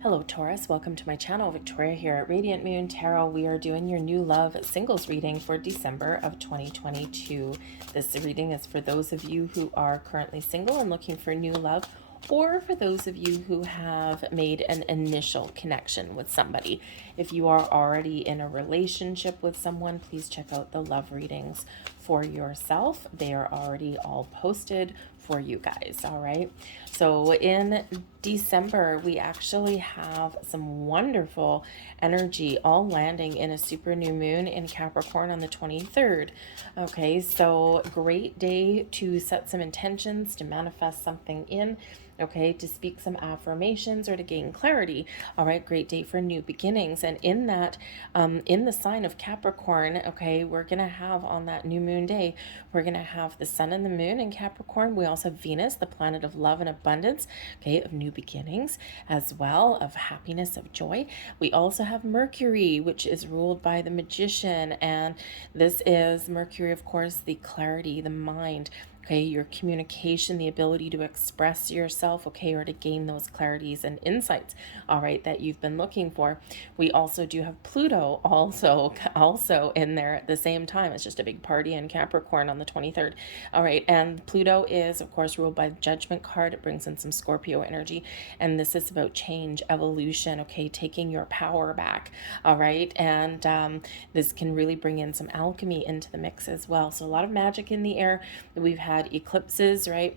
Hello Taurus, welcome to my channel. Victoria here at Radiant Moon Tarot. We are doing your new love singles reading for December of 2022. This reading is for those of you who are currently single and looking for new love, or for those of you who have made an initial connection with somebody. If you are already in a relationship with someone, please check out the love readings for yourself. They are already all posted for you guys. All right, so in December we actually have some wonderful energy all landing in a super new moon in Capricorn on the 23rd. Okay, so great day to set some intentions, to manifest something in, okay, to speak some affirmations or to gain clarity. All right, great day for new beginnings. And in that, in the sign of Capricorn, okay, we're gonna have on that new moon day, we're gonna have the sun and the moon in Capricorn. We also have Venus, the planet of love and abundance, okay, of new beginnings as well, of happiness, of joy. We also have Mercury, which is ruled by the magician, and this is Mercury, of course, the clarity, the mind, okay, your communication, the ability to express yourself, okay, or to gain those clarities and insights, all right, that you've been looking for. We also do have Pluto also in there at the same time. It's just a big party in Capricorn on the 23rd. All right, and Pluto is, of course, ruled by the Judgment card. It brings in some Scorpio energy, and this is about change, evolution, okay, taking your power back, all right, and this can really bring in some alchemy into the mix as well. So a lot of magic in the air. We've had eclipses, right?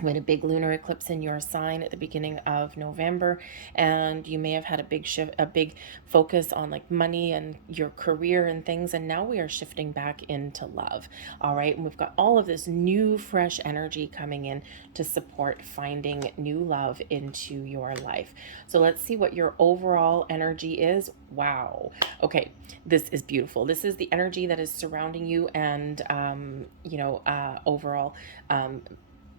We had a big lunar eclipse in your sign at the beginning of November, and you may have had a big shift, a big focus on like money and your career and things, and now we are shifting back into love. All right, and we've got all of this new fresh energy coming in to support finding new love into your life. So let's see what your overall energy is. Wow, okay, this is beautiful. This is the energy that is surrounding you, and overall,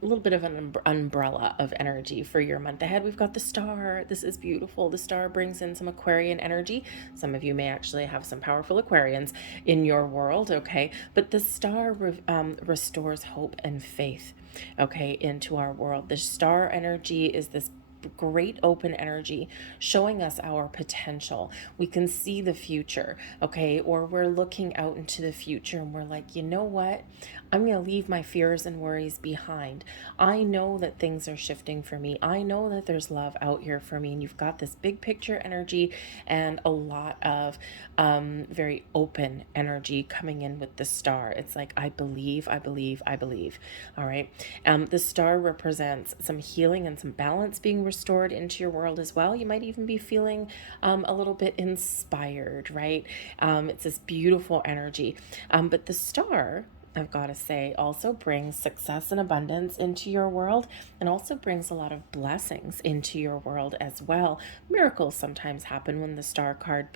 a little bit of an umbrella of energy for your month ahead. We've got the star. This is beautiful. The star brings in some Aquarian energy. Some of you may actually have some powerful Aquarians in your world, okay? But the star restores hope and faith, okay, into our world. The star energy is this great open energy showing us our potential. We can see the future, okay, or we're looking out into the future and we're like, you know what, I'm going to leave my fears and worries behind. I know that things are shifting for me. I know that there's love out here for me. And you've got this big picture energy and a lot of very open energy coming in with the star. It's like, I believe, I believe, I believe. All right. The star represents some healing and some balance being restored into your world as well. You might even be feeling a little bit inspired, right? It's this beautiful energy. But the star, I've got to say, also brings success and abundance into your world, and also brings a lot of blessings into your world as well. Miracles sometimes happen when the star card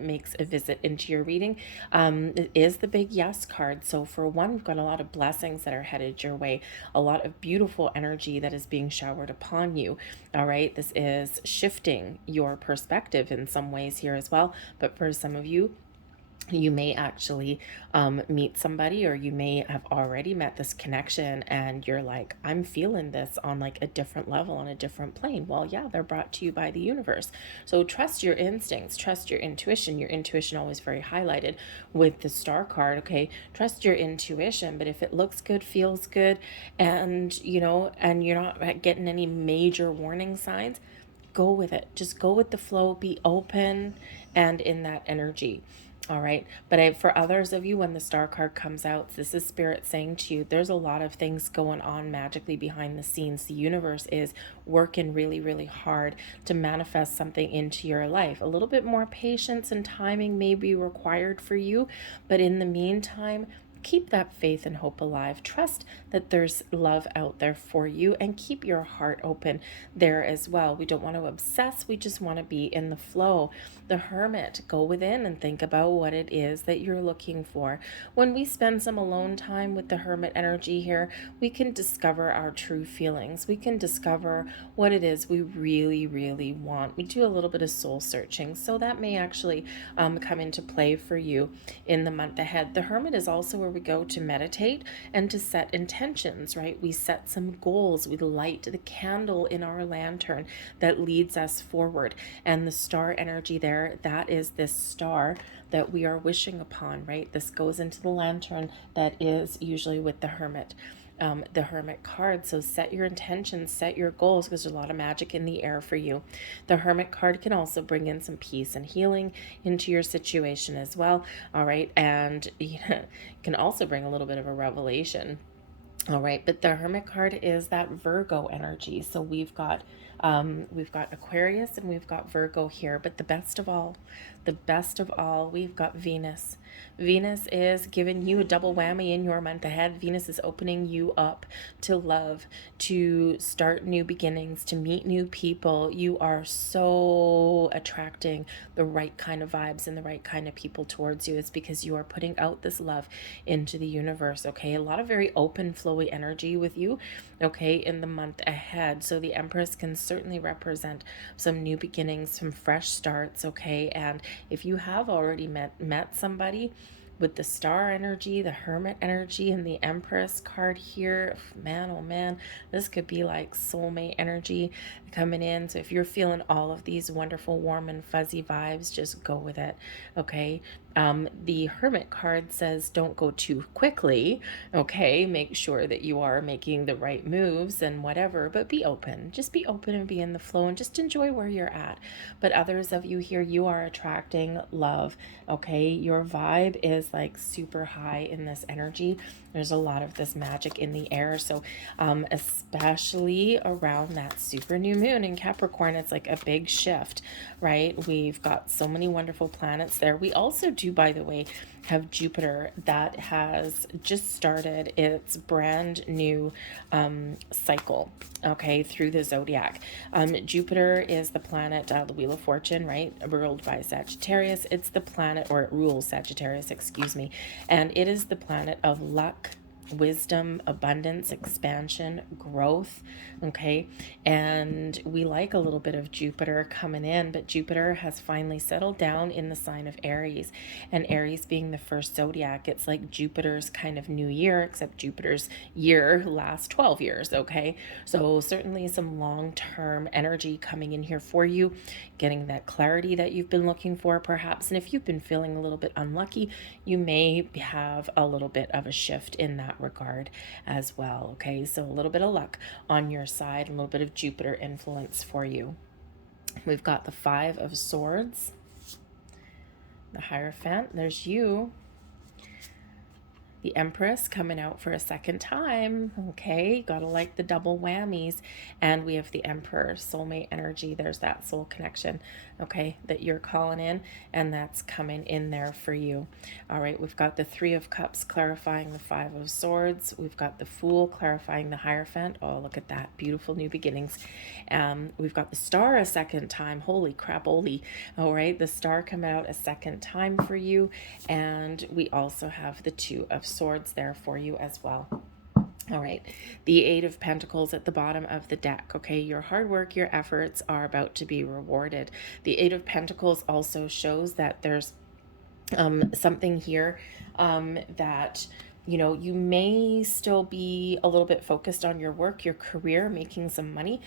makes a visit into your reading. It is the big yes card. So for one, we've got a lot of blessings that are headed your way, a lot of beautiful energy that is being showered upon you. All right, this is shifting your perspective in some ways here as well. But for some of you, you may actually meet somebody, or you may have already met this connection and you're like, I'm feeling this on like a different level, on a different plane. Well, yeah, they're brought to you by the universe. So trust your instincts, trust your intuition always very highlighted with the star card. Okay, trust your intuition, but if it looks good, feels good, and and you're not getting any major warning signs, go with it. Just go with the flow, be open and in that energy. All right. But for others of you, when the star card comes out, this is spirit saying to you, there's a lot of things going on magically behind the scenes. The universe is working really, really hard to manifest something into your life. A little bit more patience and timing may be required for you. But in the meantime, keep that faith and hope alive. Trust that there's love out there for you, and keep your heart open there as well. We don't want to obsess. We just want to be in the flow. The Hermit, go within and think about what it is that you're looking for. When we spend some alone time with the Hermit energy here, we can discover our true feelings. We can discover what it is we really, really want. We do a little bit of soul searching. So that may actually come into play for you in the month ahead. The Hermit is also a we go to meditate and to set intentions, right? We set some goals. We light the candle in our lantern that leads us forward. And the star energy there, that is this star that we are wishing upon, right? This goes into the lantern that is usually with the Hermit card. So set your intentions, set your goals, because there's a lot of magic in the air for you. The Hermit card can also bring in some peace and healing into your situation as well. All right. And can also bring a little bit of a revelation. All right, but the Hermit card is that Virgo energy. So we've got Aquarius and we've got Virgo here, but the best of all, we've got Venus. Venus is giving you a double whammy in your month ahead. Venus is opening you up to love, to start new beginnings, to meet new people. You are so attracting the right kind of vibes and the right kind of people towards you. It's because you are putting out this love into the universe, okay? A lot of very open, flowy energy with you, okay, in the month ahead. So the Empress can certainly represent some new beginnings, some fresh starts, okay? And if you have already met somebody, with the star energy, the Hermit energy, and the Empress card here, man, oh man, this could be like soulmate energy coming in. So if you're feeling all of these wonderful, warm and fuzzy vibes, just go with it, okay? The Hermit card says don't go too quickly, okay? Make sure that you are making the right moves and whatever, but be open. Just be open and be in the flow and just enjoy where you're at. But others of you here, you are attracting love, okay? Your vibe is like super high in this energy. There's a lot of this magic in the air. So especially around that super new moon in Capricorn, it's like a big shift, right? We've got so many wonderful planets there. We also do, by the way, have Jupiter that has just started its brand new cycle, okay, through the zodiac. Jupiter is the planet, the Wheel of Fortune, right, ruled by Sagittarius. It's the planet, or it rules Sagittarius, excuse me, and it is the planet of luck, wisdom, abundance, expansion, growth, okay? And we like a little bit of Jupiter coming in, but Jupiter has finally settled down in the sign of Aries, and Aries being the first zodiac, it's like Jupiter's kind of new year, except Jupiter's year lasts 12 years, okay? So certainly some long-term energy coming in here for you, getting that clarity that you've been looking for perhaps. And if you've been feeling a little bit unlucky, you may have a little bit of a shift in that regard as well, okay? So a little bit of luck on your side, a little bit of Jupiter influence for you. We've got the Five of Swords, the Hierophant, there's you. The Empress coming out for a second time, okay? Gotta like the double whammies. And we have the Emperor, soulmate energy. There's that soul connection, okay, that you're calling in, and that's coming in there for you. All right, we've got the Three of Cups clarifying the Five of Swords. We've got the Fool clarifying the Hierophant. Oh, look at that, beautiful new beginnings. We've got the Star a second time. Holy crap, Oli. All right, the Star coming out a second time for you. And we also have the Two of Swords there for you as well. All right, the Eight of Pentacles at the bottom of the deck, okay? Your hard work, your efforts are about to be rewarded. The Eight of Pentacles also shows that there's something here that, you know, you may still be a little bit focused on your work, your career, making some money,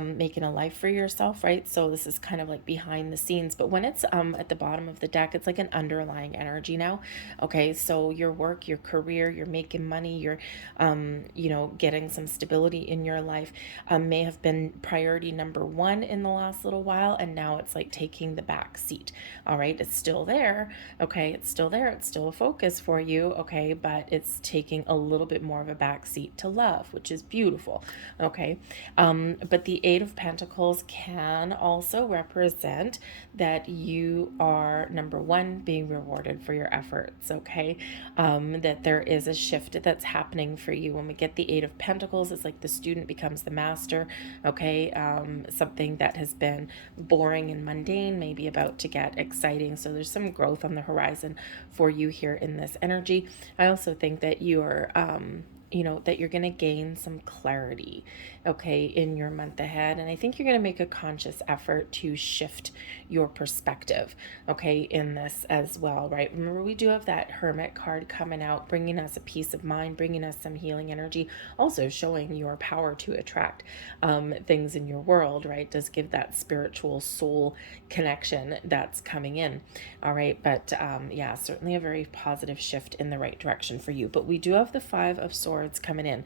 making a life for yourself, right? So this is kind of like behind the scenes, but when it's at the bottom of the deck, it's like an underlying energy now, okay? So your work, your career, you're making money, you're, you know, getting some stability in your life, may have been priority number one in the last little while, and now it's like taking the back seat, all right? It's still there, okay? It's still there, it's still a focus for you, okay? But it's taking a little bit more of a backseat to love, which is beautiful, okay? But the Eight of Pentacles can also represent that you are, number one, being rewarded for your efforts, okay? That there is a shift that's happening for you. When we get the Eight of Pentacles, it's like the student becomes the master, okay? Something that has been boring and mundane, maybe about to get exciting. So there's some growth on the horizon for you here in this energy. I also think that you're that you're going to gain some clarity, okay, in your month ahead. And I think you're going to make a conscious effort to shift your perspective, okay, in this as well, right? Remember, we do have that Hermit card coming out, bringing us a peace of mind, bringing us some healing energy, also showing your power to attract things in your world, right? Does give that spiritual soul connection that's coming in. All right. But yeah, certainly a very positive shift in the right direction for you. But we do have the Five of Swords coming in.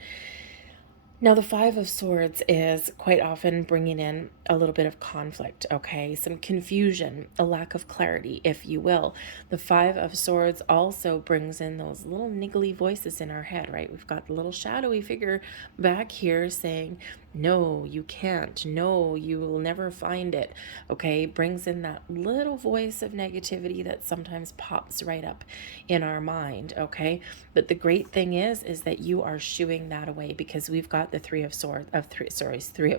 Now, the Five of Swords is quite often bringing in a little bit of conflict, okay? Some confusion, a lack of clarity, if you will. The Five of Swords also brings in those little niggly voices in our head, right? We've got the little shadowy figure back here saying, no, you can't. No, you will never find it, okay? Brings in that little voice of negativity that sometimes pops right up in our mind, okay? But the great thing is that you are shooing that away, because we've got the Three of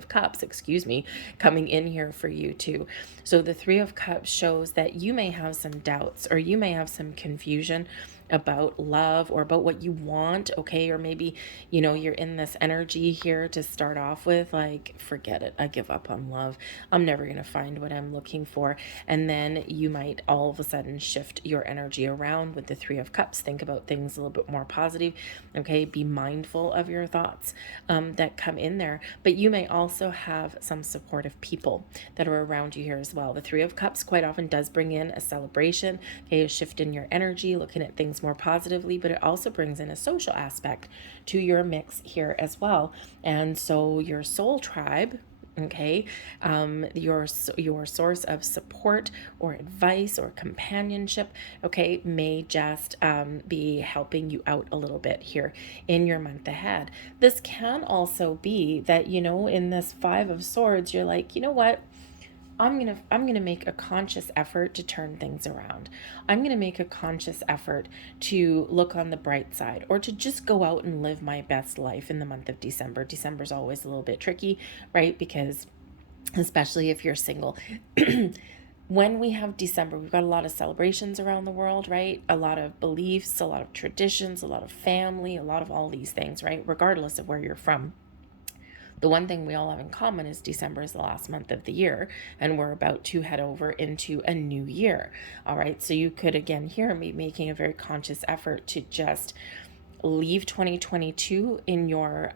Cups, excuse me, coming in here for you too. So the Three of Cups shows that you may have some doubts, or you may have some confusion about love, or about what you want, okay? Or maybe, you're in this energy here to start off with, like, forget it, I give up on love, I'm never going to find what I'm looking for. And then you might all of a sudden shift your energy around with the Three of Cups. Think about things a little bit more positive, okay? Be mindful of your thoughts that come in there. But you may also have some supportive people that are around you here as well. The Three of Cups quite often does bring in a celebration, okay? A shift in your energy, looking at things more positively, but it also brings in a social aspect to your mix here as well. And so your soul tribe, okay, your source of support or advice or companionship, okay, may just be helping you out a little bit here in your month ahead. This can also be that, in this Five of Swords, you're like, you know what, I'm gonna make a conscious effort to turn things around. I'm gonna make a conscious effort to look on the bright side, or to just go out and live my best life in the month of December. December's always a little bit tricky, right? Because especially if you're single. When we have December, we've got a lot of celebrations around the world, right? A lot of beliefs, a lot of traditions, a lot of family, a lot of all these things, right? Regardless of where you're from. The one thing we all have in common is December is the last month of the year, and we're about to head over into a new year. All right. So you could, again, hear me making a very conscious effort to just leave 2022 in your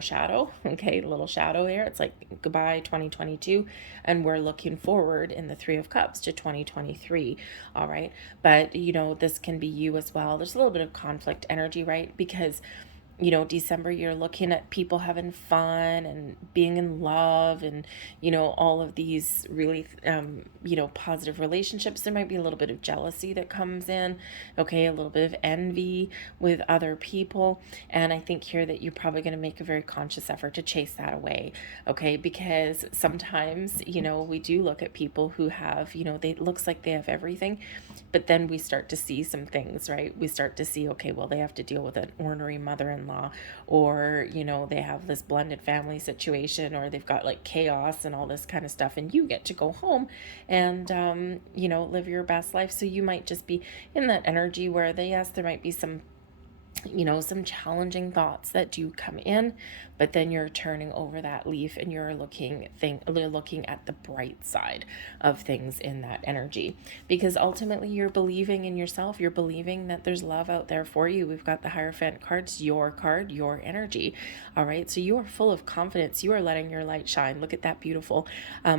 shadow, okay, a little shadow there. It's like goodbye 2022, and we're looking forward in the Three of Cups to 2023. All right. But this can be you as well. There's a little bit of conflict energy, right? Because December, you're looking at people having fun and being in love, and, all of these really, positive relationships. There might be a little bit of jealousy that comes in, okay, a little bit of envy with other people. And I think here that you're probably going to make a very conscious effort to chase that away, okay, because sometimes, we do look at people who have, they looks like they have everything, but then we start to see some things, right? We start to see, okay, well, they have to deal with an ornery mother-in-law, or, they have this blended family situation, or they've got like chaos and all this kind of stuff. And you get to go home and, live your best life. So you might just be in that energy where yes, there might be some challenging thoughts that do come in, but then you're turning over that leaf and you're looking at the bright side of things in that energy, because ultimately you're believing in yourself. You're believing that there's love out there for you. We've got the Hierophant cards, your card, your energy. All right. So you are full of confidence. You are letting your light shine. Look at that beautiful,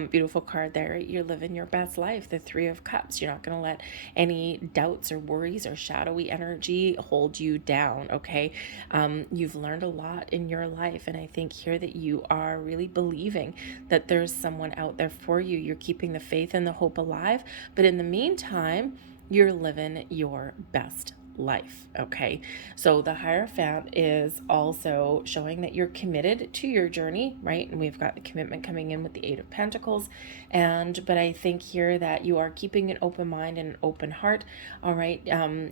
beautiful card there. You're living your best life. The Three of Cups. You're not going to let any doubts or worries or shadowy energy hold you down. Okay. You've learned a lot in your life. And I think here that you are really believing that there's someone out there for you. You're keeping the faith and the hope alive. But in the meantime, you're living your best life. Okay. So the Hierophant is also showing that you're committed to your journey, right? And we've got the commitment coming in with the Eight of Pentacles. But I think here that you are keeping an open mind and an open heart. All right.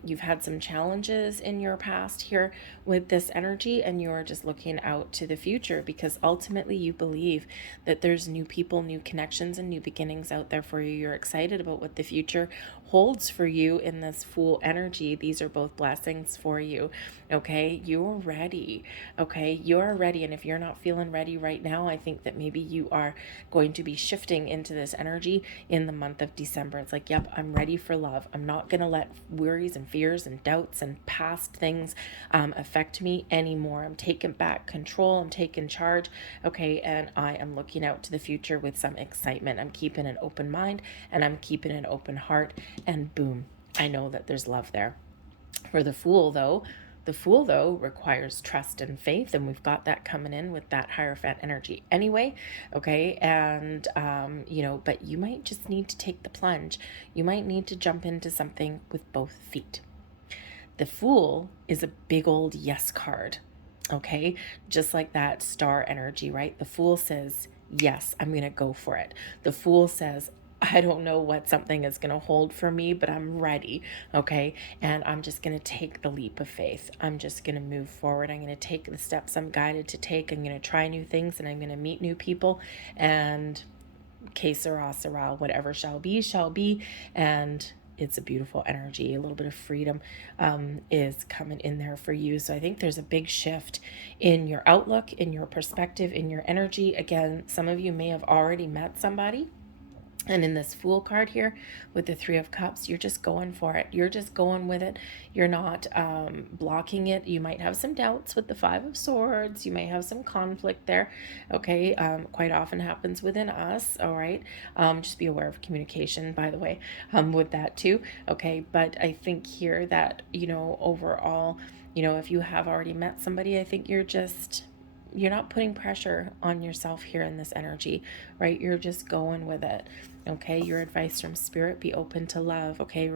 You've had some challenges in your past here with this energy, and you're just looking out to the future, because ultimately you believe that there's new people, new connections, and new beginnings out there for you. You're excited about what the future holds for you in this Fool energy, these are both blessings for you. Okay, you're ready. Okay, you're ready. And if you're not feeling ready right now, I think that maybe you are going to be shifting into this energy in the month of December. It's like, yep, I'm ready for love. I'm not going to let worries and fears and doubts and past things affect me anymore. I'm taking back control. I'm taking charge. Okay, and I am looking out to the future with some excitement. I'm keeping an open mind and I'm keeping an open heart. And boom, I know that there's love there. For the Fool, though, requires trust and faith, and we've got that coming in with that Hierophant energy anyway, okay? And, but you might just need to take the plunge. You might need to jump into something with both feet. The Fool is a big old yes card, okay? Just like that Star energy, right? The Fool says, yes, I'm going to go for it. The Fool says, I don't know what something is going to hold for me, but I'm ready, okay? And I'm just going to take the leap of faith. I'm just going to move forward. I'm going to take the steps I'm guided to take. I'm going to try new things, and I'm going to meet new people, and que sera, sera, whatever shall be, and it's a beautiful energy. A little bit of freedom is coming in there for you. So I think there's a big shift in your outlook, in your perspective, in your energy. Again, some of you may have already met somebody. And in this Fool card here with the Three of Cups, you're just going for it. You're just going with it. You're not blocking it. You might have some doubts with the Five of Swords. You may have some conflict there. Okay, quite often happens within us. All right, just be aware of communication, by the way, with that too. Okay, but I think here that, overall, if you have already met somebody, I think you're not putting pressure on yourself here in this energy, right? You're just going with it. Okay, your advice from Spirit, be open to love. Okay,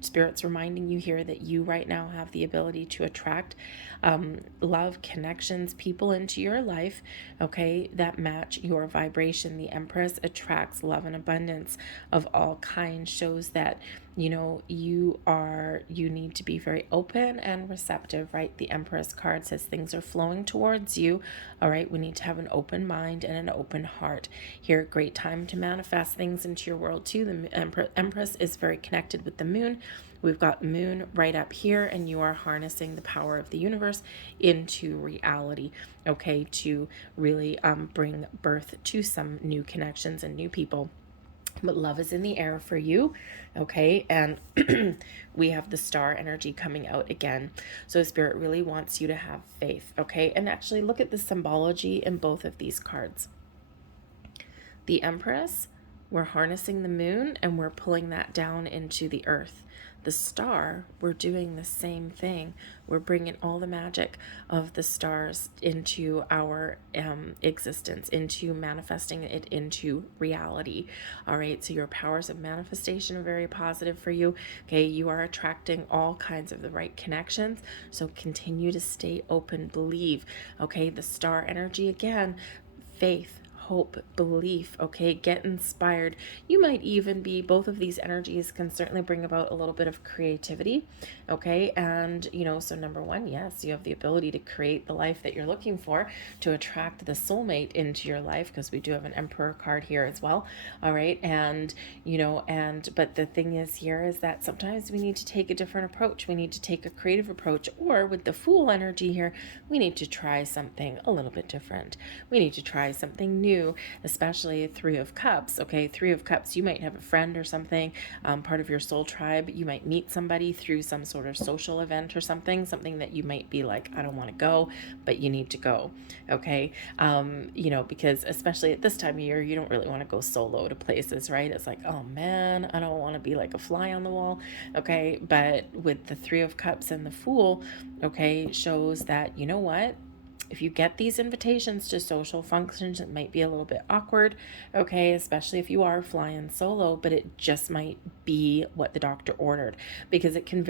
Spirit's reminding you here that you right now have the ability to attract love, connections, people into your life, okay, that match your vibration. The Empress attracts love and abundance of all kinds, shows that you need to be very open and receptive, right? The Empress card says things are flowing towards you. All right, we need to have an open mind and an open heart here. Great time to manifest things into your world too. The Empress is very connected with the moon. We've got moon right up here, and you are harnessing the power of the universe into reality, okay, to really bring birth to some new connections and new people. But love is in the air for you, okay? And we have the Star energy coming out again. So Spirit really wants you to have faith, okay? And actually look at the symbology in both of these cards. The Empress, we're harnessing the moon and we're pulling that down into the earth. The Star, we're doing the same thing. We're bringing all the magic of the stars into our existence, into manifesting it into reality. All right, so your powers of manifestation are very positive for you. Okay, you are attracting all kinds of the right connections. So continue to stay open, believe. Okay, the Star energy again, faith, hope, belief, okay? Get inspired. You might even be, both of these energies can certainly bring about a little bit of creativity, okay? And, so number one, yes, you have the ability to create the life that you're looking for, to attract the soulmate into your life, because we do have an Emperor card here as well, all right? And, but the thing is here is that sometimes we need to take a different approach. We need to take a creative approach, or with the Fool energy here, we need to try something a little bit different. We need to try something new, especially Three of Cups. Okay, Three of Cups, you might have a friend or something, part of your soul tribe. You might meet somebody through some sort of social event or something that you might be like, I don't want to go, but you need to go. Okay, because especially at this time of year, you don't really want to go solo to places, right? It's like, oh man, I don't want to be like a fly on the wall. Okay, but with the Three of Cups and the Fool, okay, shows that, you know what? If you get these invitations to social functions, it might be a little bit awkward, okay, especially if you are flying solo, but it just might be what the doctor ordered, because it can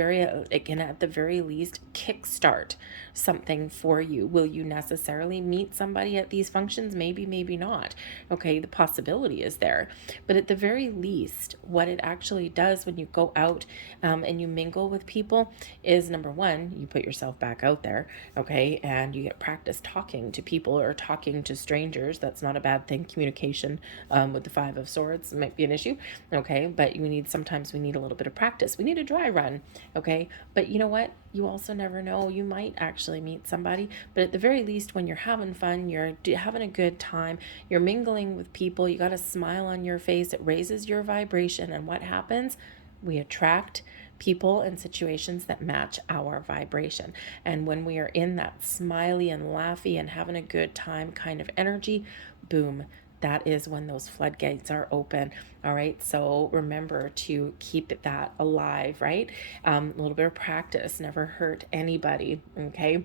at the very least kickstart something for you. Will you necessarily meet somebody at these functions? Maybe, maybe not. Okay, the possibility is there, but at the very least, what it actually does when you go out and you mingle with people is, number one, you put yourself back out there, okay, and you get practice practice talking to people or talking to strangers. That's not a bad thing. Communication with the Five of Swords might be an issue, okay? But sometimes we need a little bit of practice. We need a dry run, okay? But you know what? You also never know. You might actually meet somebody, but at the very least, when you're having fun, you're having a good time, you're mingling with people, you got a smile on your face, it raises your vibration, and what happens? We attract people and situations that match our vibration. And when we are in that smiley and laughy and having a good time kind of energy, boom, that is when those floodgates are open. All right. So remember to keep that alive, right? A little bit of practice never hurt anybody. Okay.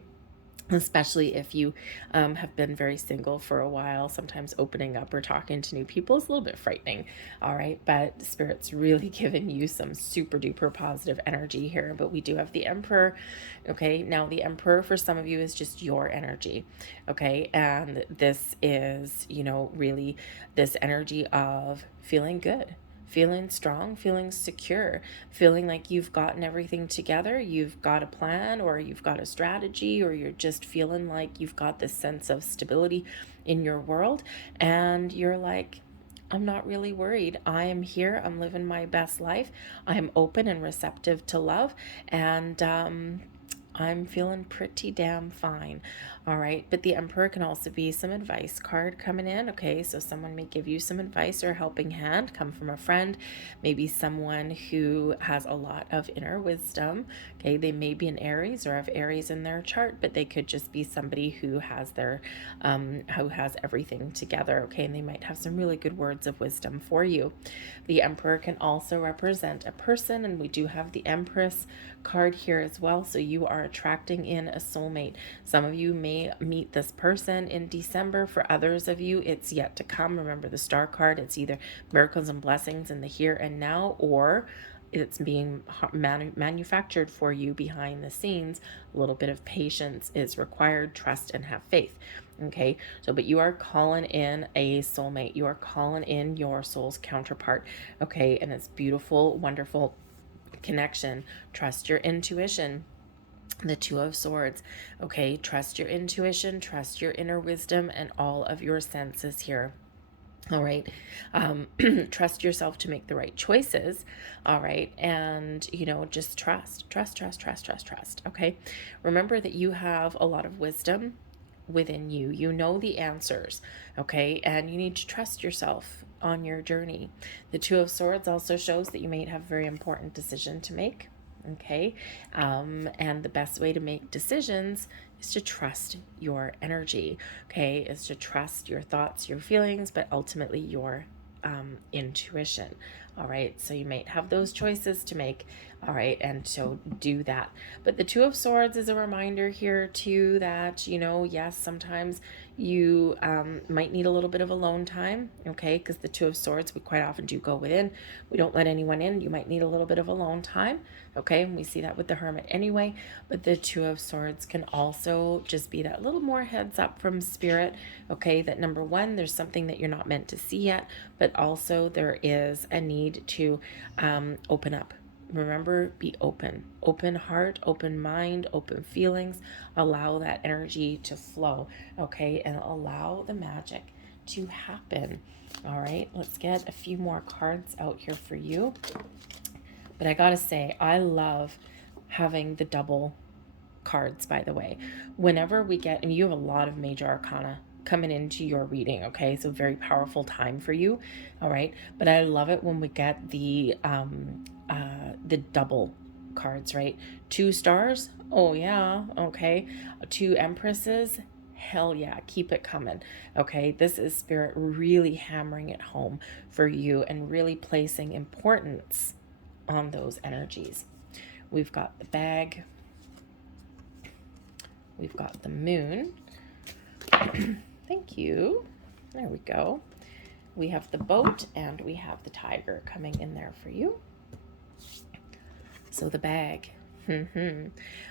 Especially if you have been very single for a while. Sometimes opening up or talking to new people is a little bit frightening. All right. But Spirit's really giving you some super duper positive energy here. But we do have the Emperor. Okay. Now the Emperor for some of you is just your energy. Okay. And this is, really this energy of feeling good, feeling strong, feeling secure, feeling like you've gotten everything together, you've got a plan or you've got a strategy, or you're just feeling like you've got this sense of stability in your world, and you're like, I'm not really worried. I am here. I'm living my best life. I'm open and receptive to love, and I'm feeling pretty damn fine. All right. But the Emperor can also be some advice card coming in. Okay. So someone may give you some advice or a helping hand, come from a friend, maybe someone who has a lot of inner wisdom. Okay. They may be an Aries or have Aries in their chart, but they could just be somebody who has who has everything together. Okay. And they might have some really good words of wisdom for you. The Emperor can also represent a person, and we do have the Empress card here as well. So you are attracting in a soulmate. Some of you may meet this person in December. For others of you, it's yet to come. Remember the Star card, it's either miracles and blessings in the here and now, or it's being manufactured for you behind the scenes. A little bit of patience is required, trust, and have faith. Okay, so but you are calling in a soulmate. You are calling in your soul's counterpart. Okay, and it's beautiful, wonderful connection. Trust your intuition. The Two of Swords. Okay, trust your intuition, trust your inner wisdom, and all of your senses here. All right. Trust yourself to make the right choices. All right. And, just trust. Okay. Remember that you have a lot of wisdom within you. You know the answers. Okay. And you need to trust yourself on your journey. The Two of Swords also shows that you may have a very important decision to make. Okay. And the best way to make decisions is to trust your energy. Okay. Is to trust your thoughts, your feelings, but ultimately your intuition. All right. So you might have those choices to make. All right. And so do that. But the Two of Swords is a reminder here too that, yes, sometimes you might need a little bit of alone time. Okay. Because the Two of Swords, we quite often do go within. We don't let anyone in. You might need a little bit of alone time. Okay. And we see that with the Hermit anyway. But the Two of Swords can also just be that little more heads up from Spirit. Okay. That number one, there's something that you're not meant to see yet, but also there is a need to open up. Remember, be open heart, open mind, open feelings. Allow that energy to flow, okay? And allow the magic to happen. All right, let's get a few more cards out here for you. But I gotta say, I love having the double cards, by the way. Whenever we get, and you have a lot of major arcana coming into your reading, okay? So very powerful time for you, all right? But I love it when we get the double cards, right? 2 stars, oh yeah, okay. 2 empresses, hell yeah, keep it coming, okay? This is Spirit really hammering it home for you and really placing importance on those energies. We've got the bag, we've got the moon. Thank you. There we go. We have the boat and we have the tiger coming in there for you. So the bag.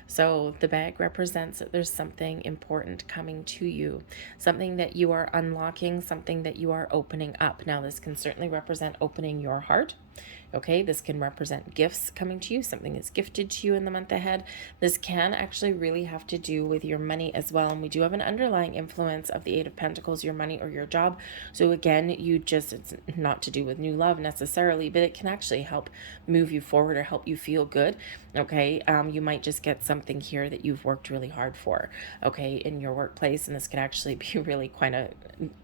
So the bag represents that there's something important coming to you, something that you are unlocking, something that you are opening up. Now, this can certainly represent opening your heart. Okay, this can represent gifts coming to you. Something is gifted to you in the month ahead. This can actually really have to do with your money as well. And we do have an underlying influence of the Eight of Pentacles, your money or your job. So again, it's not to do with new love necessarily, but it can actually help move you forward or help you feel good. Okay, you might just get something here that you've worked really hard for, okay, in your workplace. And this could actually be really quite a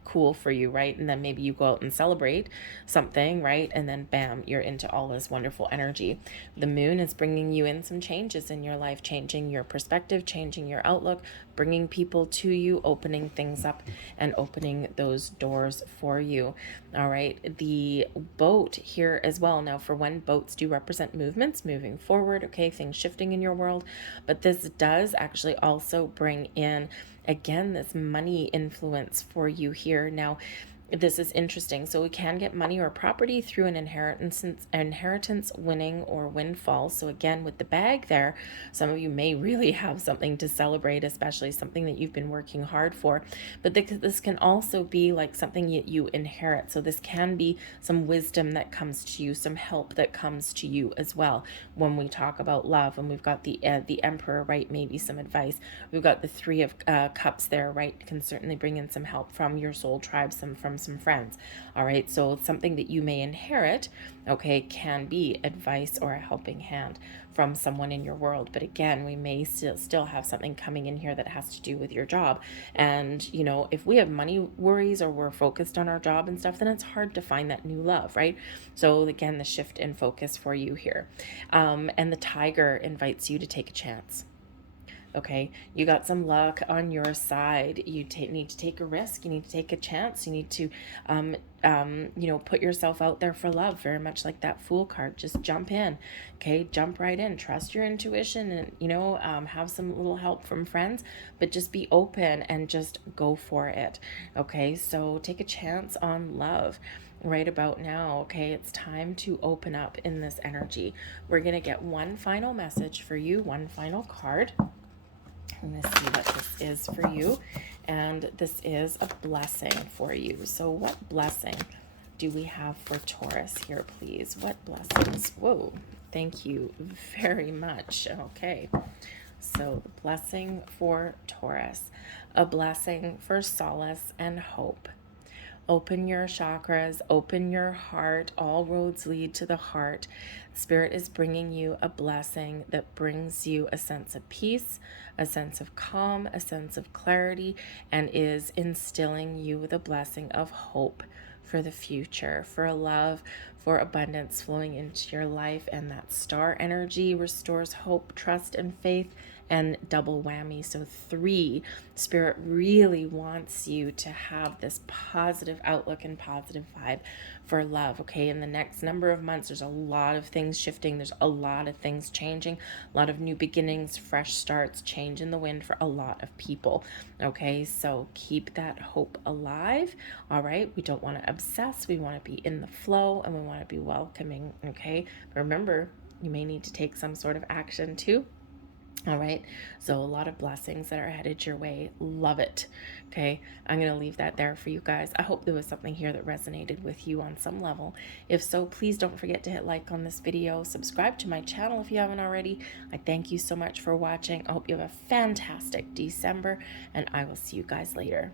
cool for you, right? And then maybe you go out and celebrate something, right? And then bam, you're into all this wonderful energy. The moon is bringing you in some changes in your life, changing your perspective, changing your outlook, bringing people to you, opening things up and opening those doors for you. All right, the boat here as well. Now, for when boats do represent movements moving forward, okay, things shifting in your world, but this does actually also bring in, again, this money influence for you here. Now, this is interesting. So we can get money or property through an inheritance, winning, or windfall. So again, with the bag there, some of you may really have something to celebrate, especially something that you've been working hard for. But this can also be like something you inherit. So this can be some wisdom that comes to you, some help that comes to you as well. When we talk about love, and we've got the Emperor, right? Maybe some advice. We've got the Three of Cups there, right? Can certainly bring in some help from your soul tribe, from some friends. All right, so something that you may inherit, okay, can be advice or a helping hand from someone in your world. But again, we may still have something coming in here that has to do with your job. And you know, if we have money worries or we're focused on our job and stuff, then it's hard to find that new love, right? So again, the shift in focus for you here. And the Tiger invites you to take a chance. Okay, you got some luck on your side. You need to take a risk. You need to take a chance. You need to, put yourself out there for love, very much like that Fool card. Just jump in, okay? Jump right in. Trust your intuition and, have some little help from friends, but just be open and just go for it, okay? So take a chance on love right about now, okay? It's time to open up in this energy. We're going to get one final message for you, one final card. Let's see what this is for you. And this is a blessing for you. So what blessing do we have for Taurus here, please? What blessings? Whoa, thank you very much. Okay, so the blessing for Taurus, a blessing for solace and hope. Open your chakras, open your heart. All roads lead to the heart. Spirit is bringing you a blessing that brings you a sense of peace, a sense of calm, a sense of clarity, and is instilling you with a blessing of hope for the future, for love, for abundance flowing into your life. And that star energy restores hope, trust, and faith, and double whammy. So 3, Spirit really wants you to have this positive outlook and positive vibe for love, okay? In the next number of months, there's a lot of things shifting. There's a lot of things changing, a lot of new beginnings, fresh starts, change in the wind for a lot of people, okay? So keep that hope alive, all right? We don't want to obsess. We want to be in the flow, and we want to be welcoming, okay? But remember, you may need to take some sort of action too. All right, so a lot of blessings that are headed your way. Love it. Okay, I'm going to leave that there for you guys. I hope there was something here that resonated with you on some level. If so, please don't forget to hit like on this video. Subscribe to my channel if you haven't already. I thank you so much for watching. I hope you have a fantastic December, and I will see you guys later.